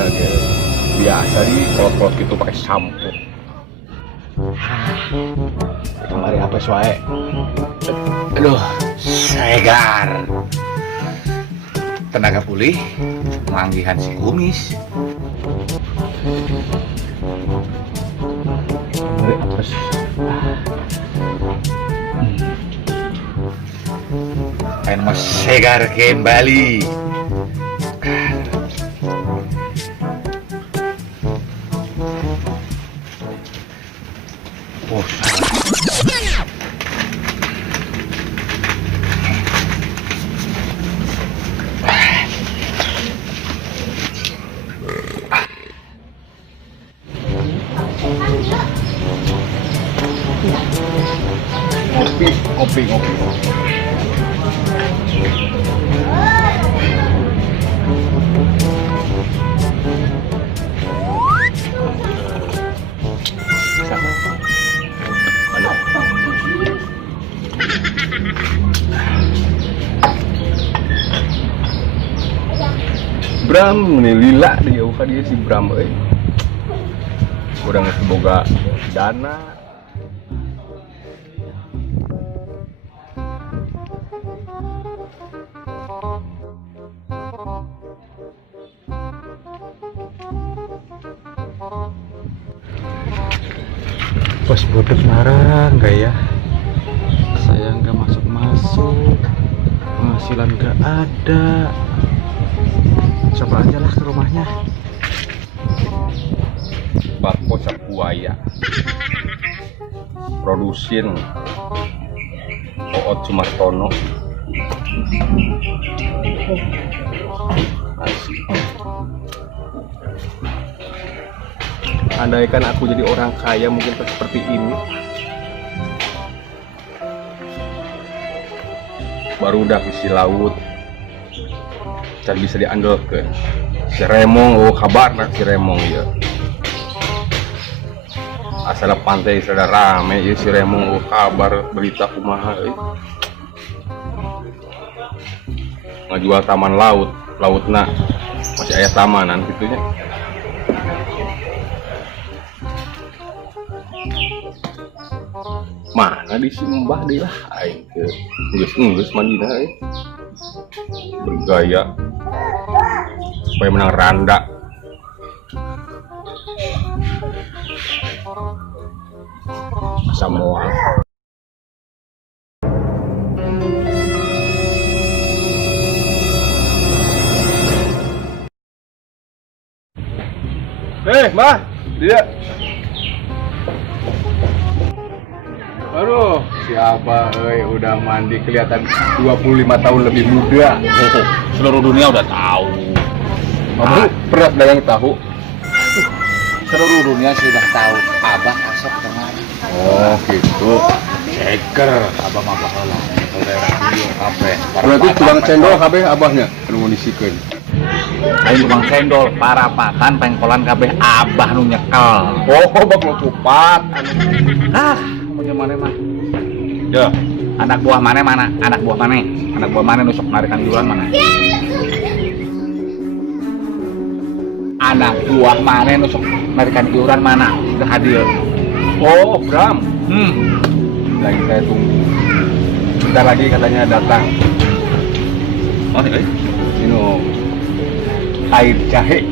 lagi. Biasa di kolot-kolot gitu pakai sampo. Kemari apa suai? Aduh, segar. Tenaga pulih, manggihan si kumis. Kemari apa sih? Ayo mas segar kembali. Oh, ngopi. Bram nih lila dia uka dia si Bram udah ngasih boga dana. Bos bodoh marah enggak ya? Saya nggak masuk, penghasilan nggak ada. Coba aja lah ke rumahnya. Bako Sapuaya Produsin Oot Sumartono. Asik. Andaikan aku jadi orang kaya mungkin seperti ini. Baru udah isi laut dan bisa diandalkan. Si Remong, oh kabar nak si Remong ya. Asal pantai sudah rame ya si Remong, oh kabar berita kumaha. Ngajual taman laut nak masih ayah tamanan gitunya. Mana di Simbah deh lah, aing ke ngeus mandina bergaya supaya menang randa. Samoa. Mbah, dia. Aduh, siapa udah mandi kelihatan 25 tahun lebih muda. Seluruh dunia udah tahu. Kamu berat dah yang tahu. Seluruh dunia sudah tahu. Abah asap kemarin. Oh gitu. Ceker. Abah mah bahala. Radio kafe. Berarti tukang cendol kabeh abahnya anu disikeun. Lain tukang cendol, parapatan, pengkolan kabeh abah nu nyekel. Oh, bakal kupat. Bagaimana mah? Yo, anak buah mana? Anak buah mana nusuk narikan iuran mana? Anak buah mana nusuk narikan iuran mana? Udah hadir. Oh, Bram. Lagi saya tunggu. Bentar lagi katanya datang. Oh, ini air jahe.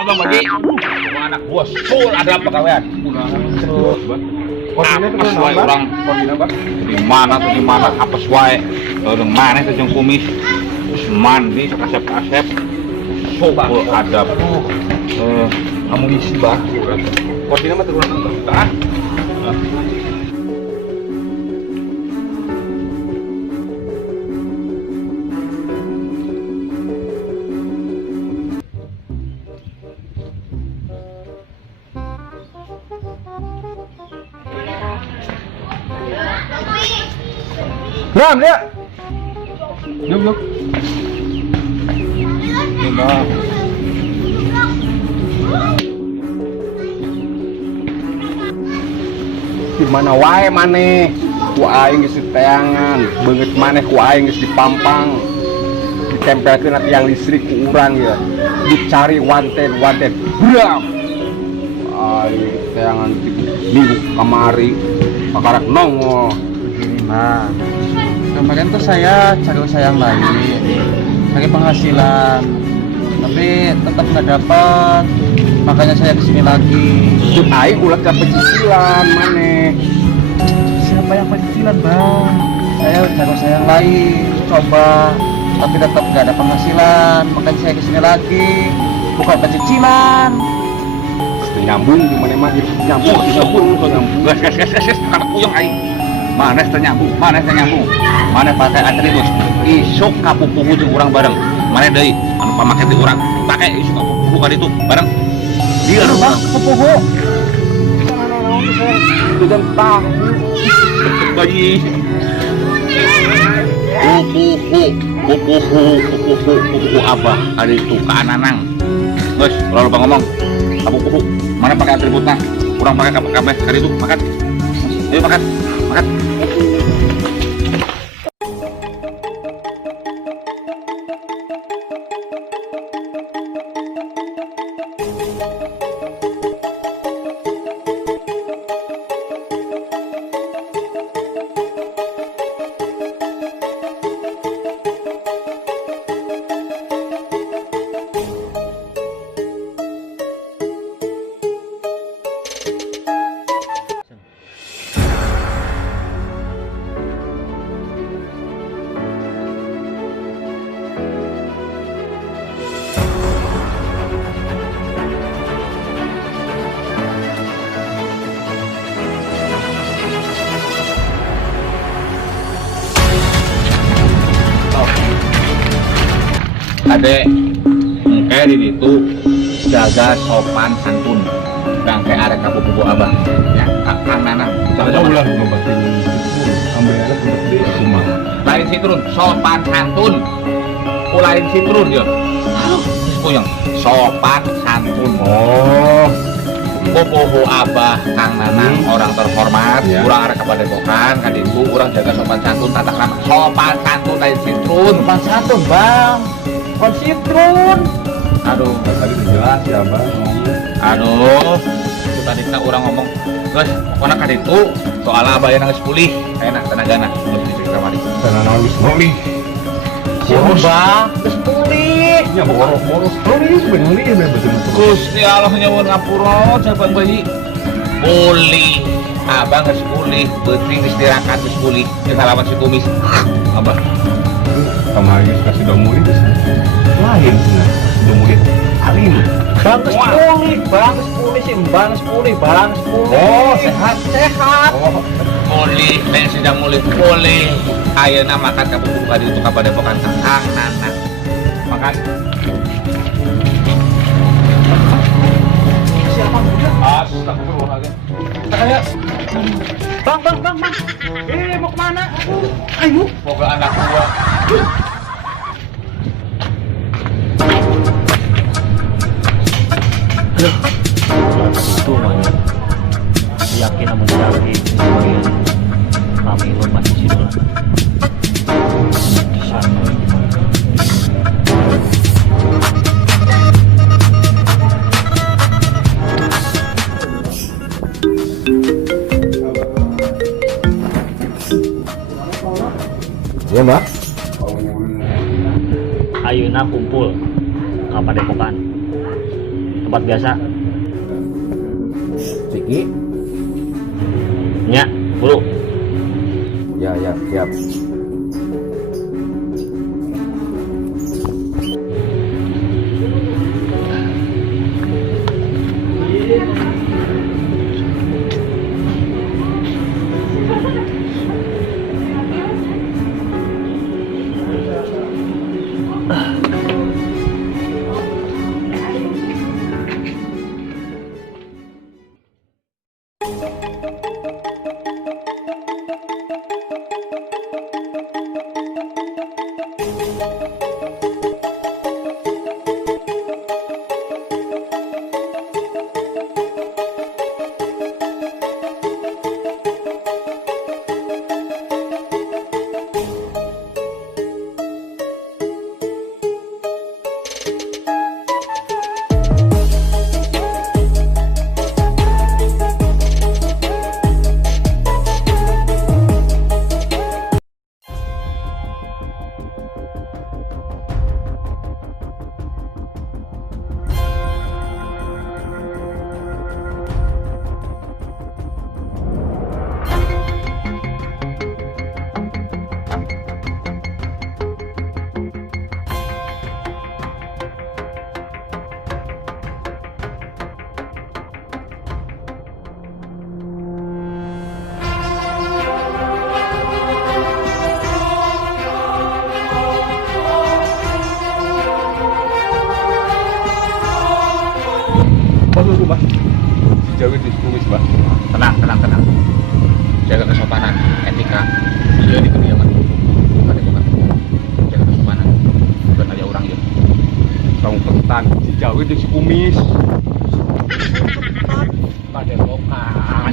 Abang bagi anak buah sul ada apa kawan? Apa suai orang di mana apa suai orang mana itu yang kumis terus mandi kasep soba ada amunisi bah koordinat mah turun nonton Bram, dia. Yuk. Di mana wae maneh? ku aing geus diteangan, beungeut maneh ku aing geus dipampang. Ditempelkeun na tiang listrik ku urang ya. Dicari wanted. Bram. Aing teangan minggu kamari pakarak nongol. Begini Bang, kemarin tuh saya cari usaha yang lain, cari penghasilan, tapi tetap nggak dapat, makanya saya kesini lagi. Jut aing ulah ka pecicilan maneh. Siapa yang pecicilan Bang? Saya cari usaha yang lain, coba, tapi tetap nggak ada penghasilan, makanya saya kesini lagi, bukan pecicilan. Nyambung di mana mah nyambung Gas, karena kuyang aing. Mana ternyambung, mana pakai atribut. Isuk kapupuhu jeung urang bareng. Mana deui anu pamake ti urang. Pakai isuk kapupuhu ka ditu bareng. Dia anu Bang, kepuhu. dan tahu bayi. Kupuhu abah ari itu ka ananang. Geus, lalu bang ngomong. Kapupuhu, mana pakai atributna? Urang pakai kabeh ka ditu makan. Ayo makan. Adek, engke di itu jaga sopan santun, dan kayak arek kapupuhu abah, ya kang nana. Saya ulah ngobatin ambil anak untuk di rumah. Lain sitrun, sopan santun, lain sitrun ya. Kuyang, sopan santun. Oh, Pupuhu abah kang nanang orang terhormat, Ya. urang arek kapadepokan, kan itu urang jaga sopan santun, tata krama. Sopan santun lain sitrun. Bukan satu Bang, bukan sitrun. Aduh, tadi jelas ya bang. aduh, itu tadi kita orang ngomong, guys, pokoknya kan itu soal abah yang nangis pulih, enak tenagana, terus di kamar itu. Sana nangis noli. Boros Bang, terus pulih. Ya boros. Noli sebenarnya betul. Gusti Allah nyawun ngapura, jaban bayi, pulih, abah nggak pulih, betri istirahat terus pulih, kita lawan si kumis, abah. Kemarin kasih domuri itu lain sih, domuri alim. Bang pulih sih, Bang pulih. Oh, sehat. Pulih, dan sudah pulih. Ayeuna makan kapupuhu ka ditu kapadepokan kang nana. Makan. Astagfirullahaladzim. Bang. Mau kemana? Ayo. Moga anak gua. Itu mana? Yakin namun yakin sebagian kami lepas di situ lah. Di sana gimana? Ya mbak. Ayeuna kumpul Kapadepokan. Tempat biasa. Ciki. Nya, buru. Ya siap. Pak. Tenang. Jaga kesopanan, etika. Iya di kediaman. Padepokan. Jaga kesopanan. Bukan aja orang ya. Tong pentan si Jawi di si kumis. Padepokan.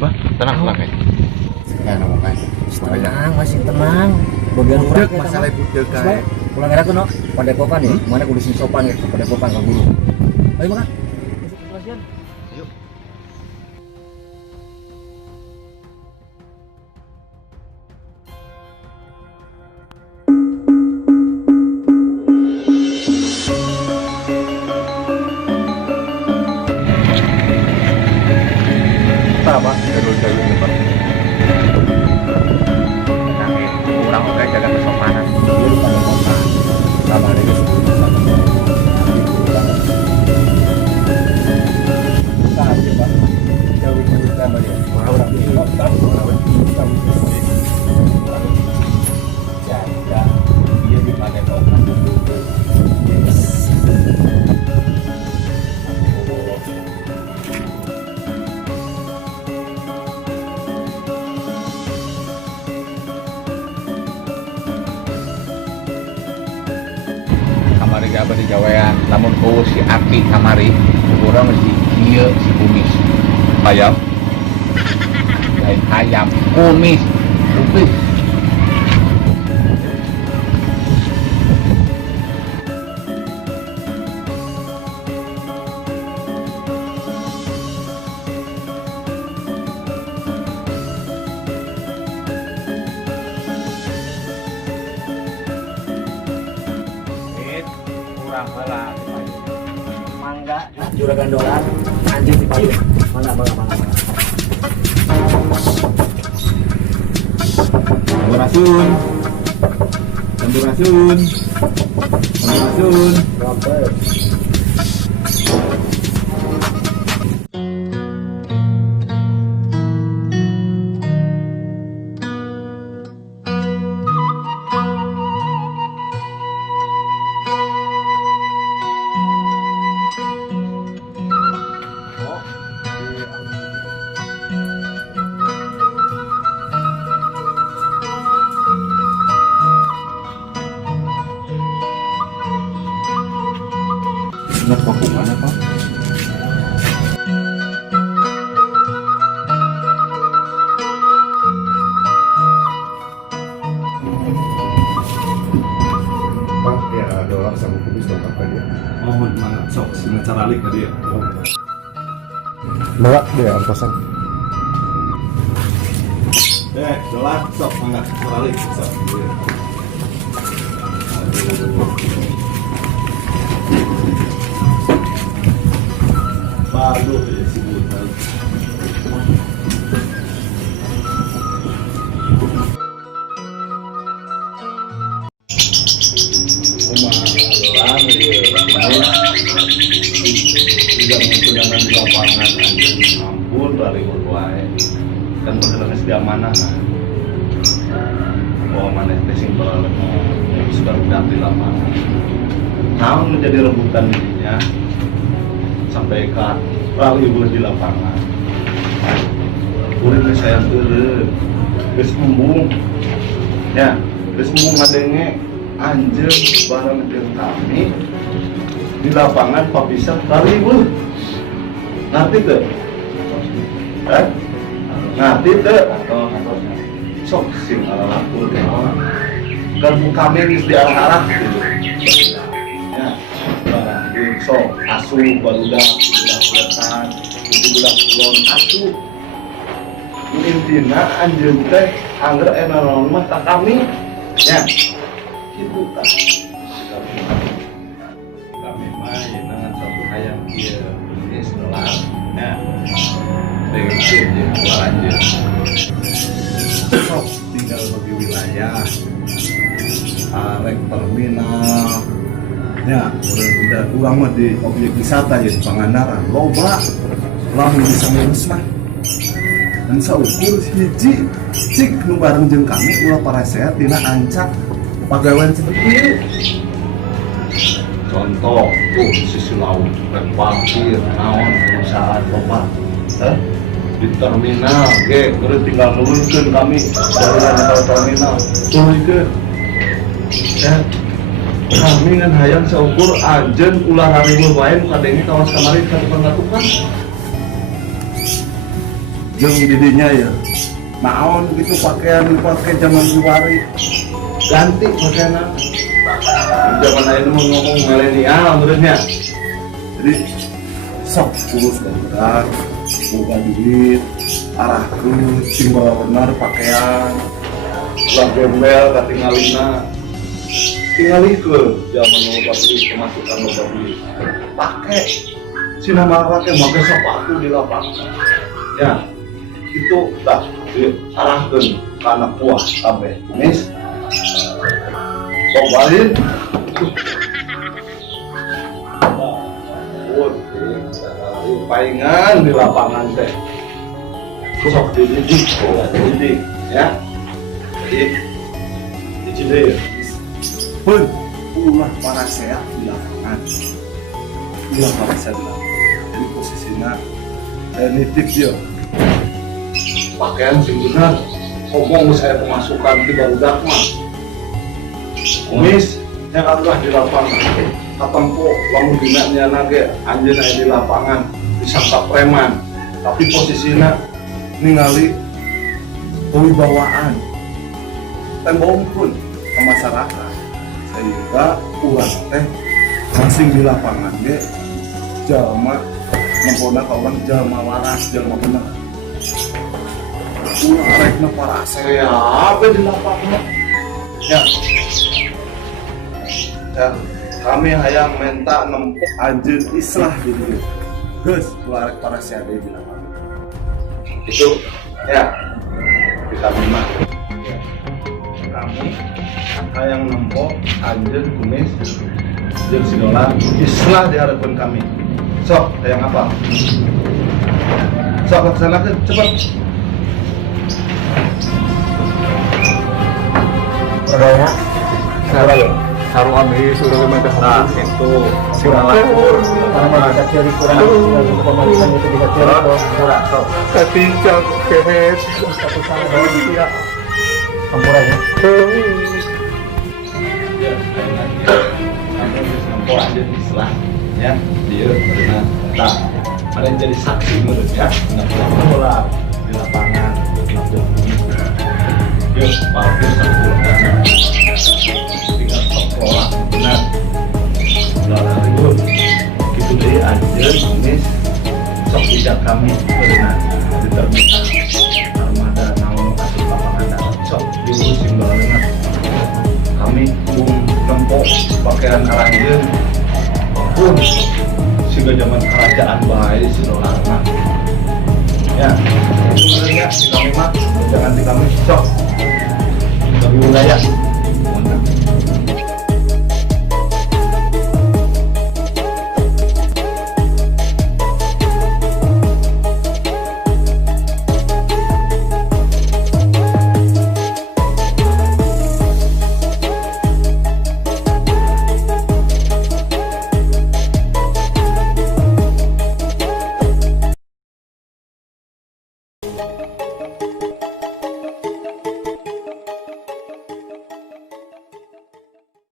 Bah, tenang kayak. Tenang, masih tenang. Bagian urang Budek masalah budek kae. pulang era kuno padepokan ya. Mana kudu sing sopan ya padepokan ka guru. Ayo makan. Yuk. Apa? Jalur-jalur ini, Pak. Tenang ya. Orang oke jaga kesopanan. Dulu padepokan. Kabar itu sebelum sama. Saja Pak. Jauh jauh sama dia. Orang itu jaga dia di padepokan. Kamari gak di gawean, namun kau si Aki kamari, orang mesti dia si kumis. Ayam, lain ayam, kumis, kumis. Kurang belah. Mangga juragan dolar anjing di pagi. Mangga. Sampurasun. Rapet. Ingat pakungan apa? Pak, ya dolar sama kubis lengkap kan ya? Mohon banget sok sini cara alik tadi ya. Bawa dia angkosan. Dolar sok mangga cara alik sok. Bagus ya sih. Tidak menggunakan di lapangan anjing ampun balik berbuai kan bener di amanah bahwa mana testing peralatan yang sudah udah di lapangan namun menjadi rebutan dirinya sampai ke rally boleh di lapangan boleh saya turun terus mumbung ya terus mumbung ngadenge anjir bareng dengan kami di lapangan Pak bisa lari bu ngerti tuh ngerti tuh sok sing ala-ala kan kami di arah-arah gitu ya sok asuh barudak budak-budakan budak kulon asuh intina anjeun teh angger enaron mah ka kami ya gitu kan kami mah ya dengan suatu hayang dia ini dolar ya dengan dia jual aja sok tinggal bagi wilayah arek terminal ya udah kurang mah di objek wisata ya di Pangandaran loba lamun bisa ngurus mah dan saukur hiji cik nu bareng jeung kami ulah para sehat dina ancak pegawai seperti contoh tuh sisi laut rek parkir naon perusahaan bapak di terminal udah tinggal nurunkan kami dari ke terminal turunkan ya kami kan hayang seukur anjen ulah hari lumayan kadangnya kawas kemarin kan penggatukan yang didinya ya naon gitu pakaian dipakai zaman juari ganti pakaian zaman aja mau ngomong milenial menurutnya jadi sok kurus benar buka duit arah ke simbol benar pakaian ulah gembel katingalina tinggali ke zaman lo pasti kemasukan lo beli pakai si nama pakai pakai sepatu di lapangan ya itu dah diarahkan ke anak buah kabeh kumis sok balik palingan di lapangan teh sok dididik ya jadi dididik pun ulah para sehat di lapangan ulah para sehat di lapangan jadi posisinya nitip dia pakaian sing benar ngomong saya pemasukan di barudak mah kumis yang adalah di lapangan katempo lamun dinanya nage anjeun aya di lapangan disangka preman tapi posisinya ningali kewibawaan tembong pun ke masyarakat sehingga urang teh masing di lapangan ge jalma nempona ka urang jalma waras jalma bener ulah rekna para sehat di lapangan ya kami hayang minta nempuk anjeun islah gitu geus ulah rek para sehat di lapangan itu ya bisa mah kami hayang nempuk anjeun kumis jeung sidola islah di hadapan kami sok hayang apa sok laksanakeun cepet Perdana Saru ambil sudah memang nah itu Singapura karena kita cari kurang pemeriksaan itu kita cari kurang ketika kehet satu sama dua dia campurannya ya kami bisa nempuk anjeun islah ya dia benar nah ada yang jadi saksi menurut ya nempuk bola di lapangan nempuk yuk parkir satu tinggal sekolah benar sekolah itu gitu deh anjeun kumis sok tidak kami benar di terminal armada naon asup lapangan darat sok diurusin barengan kami bung nempok pakaian aranjeun pun sehingga zaman kerajaan baik si dolarna ya sebenarnya di kami mah jangan di kami sok dari wilayah